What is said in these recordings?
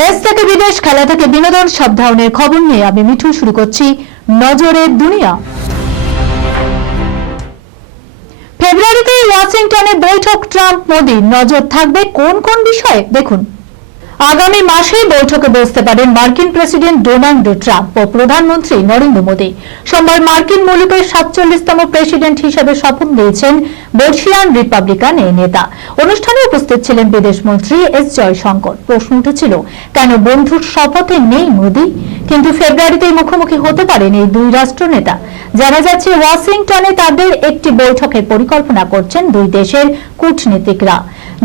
দেশ থেকে বিদেশ, খেলা থেকে বিনোদন, সব ধরনের খবর নিয়ে আমি মিঠু শুরু করছি নজরের দুনিয়া। ফেব্রুয়ারিতে ওয়াশিংটনে বৈঠক ট্রাম্প মোদি। নজর থাকবে কোন কোন বিষয়ে দেখুন। আগামী মাসেই বৈঠকে বসতে পারেন মার্কিন প্রেসিডেন্ট ডোনাল্ড ট্রাম্প ও প্রধানমন্ত্রী নরেন্দ্র মোদি। সোমবার মার্কিন মুলুকের 47তম প্রেসিডেন্ট হিসেবে শপথ নিয়েছেন বর্ষিয়ান রিপাবলিকান এই নেতা। অনুষ্ঠানে উপস্থিত ছিলেন বিদেশমন্ত্রী এস জয়শঙ্কর। প্রশ্ন উঠেছিল, কেন বন্ধুর শপথে নেই মোদি? কিন্তু ফেব্রুয়ারিতেই মুখোমুখি হতে পারেন এই দুই রাষ্ট্রনেতা। জানা যাচ্ছে, ওয়াশিংটনে তাদের একটি বৈঠকের পরিকল্পনা করছেন দুই দেশের কূটনীতিকরা।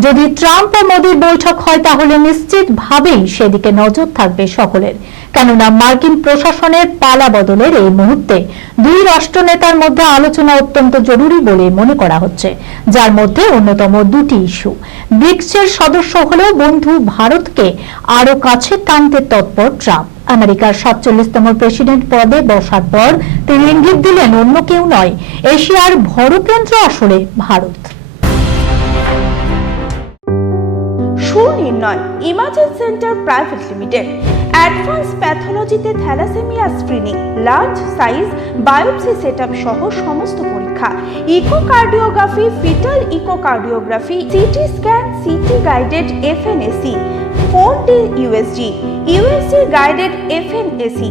যদি ট্রাম্প ও মোদির বৈঠক হয় তাহলে নিশ্চিতভাবেই সেদিকে নজর থাকবে সকলের। কেননা মার্কিন প্রশাসনের পালা বদলের এই মুহূর্তে দুই রাষ্ট্রনেতার মধ্যে আলোচনা অত্যন্ত জরুরি বলে মনে করা হচ্ছে, যার মধ্যে অন্যতম দুটি ইস্যু। ব্রিক্সের সদস্য হলেও বন্ধু ভারতকে আরো কাছে টানতে তৎপর ট্রাম্প। আমেরিকার 47তম প্রেসিডেন্ট পদে বসার পর তিনি ইঙ্গিত দিলেন, অন্য কেউ নয়, এশিয়ার ভরকেন্দ্র আসলে ভারত। Sunirnoy imaging centre private limited advance প্যাথোলজিতে thalassemia screening, large size biopsy setup সহ সমস্ত পরীক্ষা, echocardiography, fetal echocardiography, CT scan, CT guided FNAC, 4D USG guided FNAC,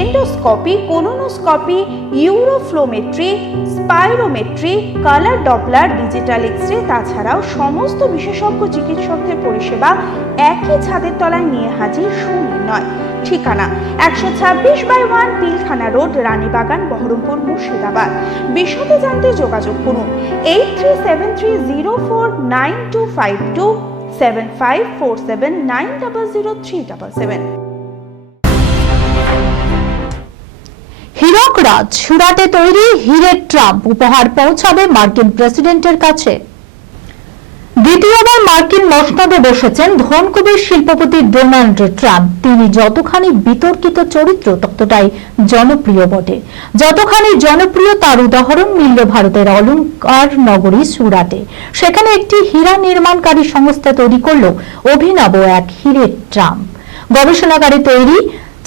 endoscopy, colonoscopy, uroflowmetry, spirometry, colour doppler, digital x ray, তাছাড়াও সমস্ত বিশেষজ্ঞ চিকিৎসকদের পরিষেবা একই ছাদের তলায় নিয়ে হাজির সুনির্ণয়। ঠিকানা 126/1 পিলখানা রোড, রানীবাগান, বহরমপুর, মুর্শিদাবাদ। বিশদে জানতে যোগাযোগ করুন 8373049252 7547900377। হীরক রাজ, সুরাটে তৈরি হীরের ট্রাম্প উপহার পৌঁছাবে মার্কিন প্রেসিডেন্টের কাছে। দ্বিতীয়বার মার্কিন মসনদে বসেছেন ধনকুবের শিল্পপতি ডোনাল্ড ট্রাম্প। তিনি যতখানি বিতর্কিত চরিত্র ততটাই জনপ্রিয় বটে। যতখানি জনপ্রিয় তার উদাহরণ মিলল ভারতের অলংকার নগরী সুরাটে। সেখানে একটি হীরা নির্মাণকারী সংস্থা তৈরি করল অভিনব এক হীরের ট্রাম্প। গবেষণাগারে তৈরি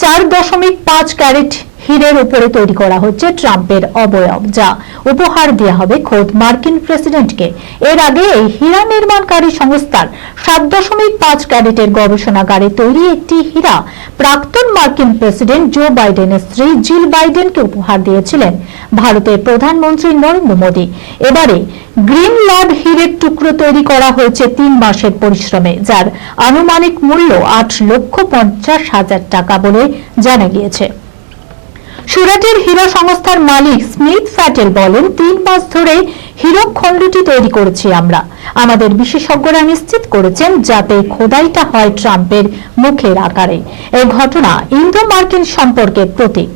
4.5 ক্যারেট হীরের উপরে তৈরি করা হচ্ছে ট্রাম্পের অবয়ব, যা উপহার দেওয়া হবে খোদ মার্কিন প্রেসিডেন্টকে। এর আগে এই হীরা নির্মাণকারী সংস্থার 7.5 ক্যারেটের গবেষণাগারে তৈরি একটি হীরা প্রাক্তন মার্কিন প্রেসিডেন্ট জো বাইডেনের স্ত্রী জিল বাইডেনকে উপহার দিয়েছিলেন ভারতের প্রধানমন্ত্রী নরেন্দ্র মোদী। এবারে গ্রিন ল্যাব হীরের টুকরো তৈরি করা হয়েছে 3 মাসের পরিশ্রমে, যার আনুমানিক মূল্য 8,50,000 টাকা বলে জানা গিয়েছে। সুরাটের হীরা সংস্থার মালিক স্মিথ প্যাটেল বলেন, 3 মাস ধরে হীরক খণ্ডটি তৈরি করেছি আমরা। আমাদের বিশেষজ্ঞরা নিশ্চিত করেছেন যাতে খোদাইটা হয় ট্রাম্পের মুখের আকারে। এই ঘটনা ইন্দো মার্কিন সম্পর্কের প্রতীক।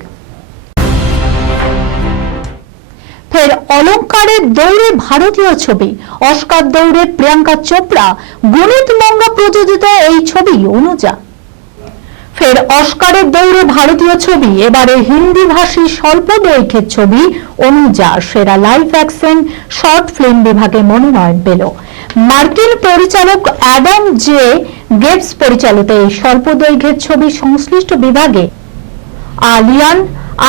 ফের অলংকারের দৌড়ে ভারতীয় ছবি। অস্কার দৌড়ে প্রিয়াঙ্কা চোপড়া, গুণিত মঙ্গা প্রযোজিত এই ছবি অনুজা। ফের অস্কারের দৌড়ে ভারতীয় ছবি। এবারে হিন্দি ভাষী স্বল্প দৈর্ঘ্যের ছবি অনুজা সেরা লাইভ অ্যাকশন শর্ট ফিল্ম বিভাগে মনোনয়ন পেল। মার্কিন পরিচালক অ্যাডাম জে গেটস পরিচালিত এই স্বল্প দৈর্ঘ্যের ছবি সংশ্লিষ্ট বিভাগে a lien,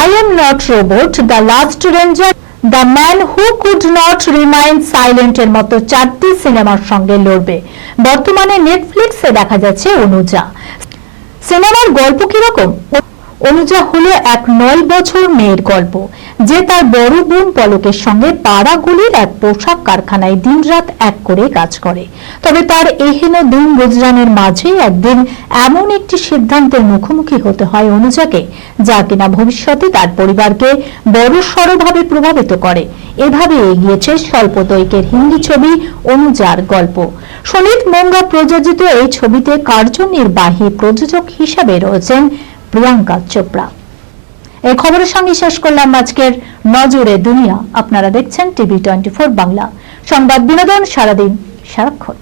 I am not robot, the last ranger, the man who could not remain silent এর মতো 4টি সিনেমার সঙ্গে লড়বে। বর্তমানে নেটফ্লিক্সে দেখা যাচ্ছে অনুজা। সিনেমার গল্প কিরকম? অনুজা হলো এক 9 বছর মেয়ের গল্প, যে তার বড় বোন পলকের সঙ্গে পাড়াগুলির এক পোশাক কারখানায় দিনরাত এক করে কাজ করে। তবে তার এহেন দিন গুজরানের মাঝে একদিন এমন একটি সিদ্ধান্তের মুখোমুখি হতে হয় অনুজাকে, যা কিনা ভবিষ্যতে তার পরিবারকে বড়সড়ভাবে প্রভাবিত করে। এভাবে এগিয়েছে স্বল্প দৈর্ঘ্যের হিন্দি ছবি অনুজার গল্প। সুনীত মোঙ্গা প্রযোজিত এই ছবিতে কার্যনির্বাহী প্রযোজক হিসাবে রয়েছেন প্রিয়াঙ্কা চোপড়া। এই খবরের সঙ্গে শেষ করলাম আজকের নজরে দুনিয়া। আপনারা দেখছেন টিভি 24 বাংলা, সংবাদ বিনোদন সারাদিন সারাক্ষণ।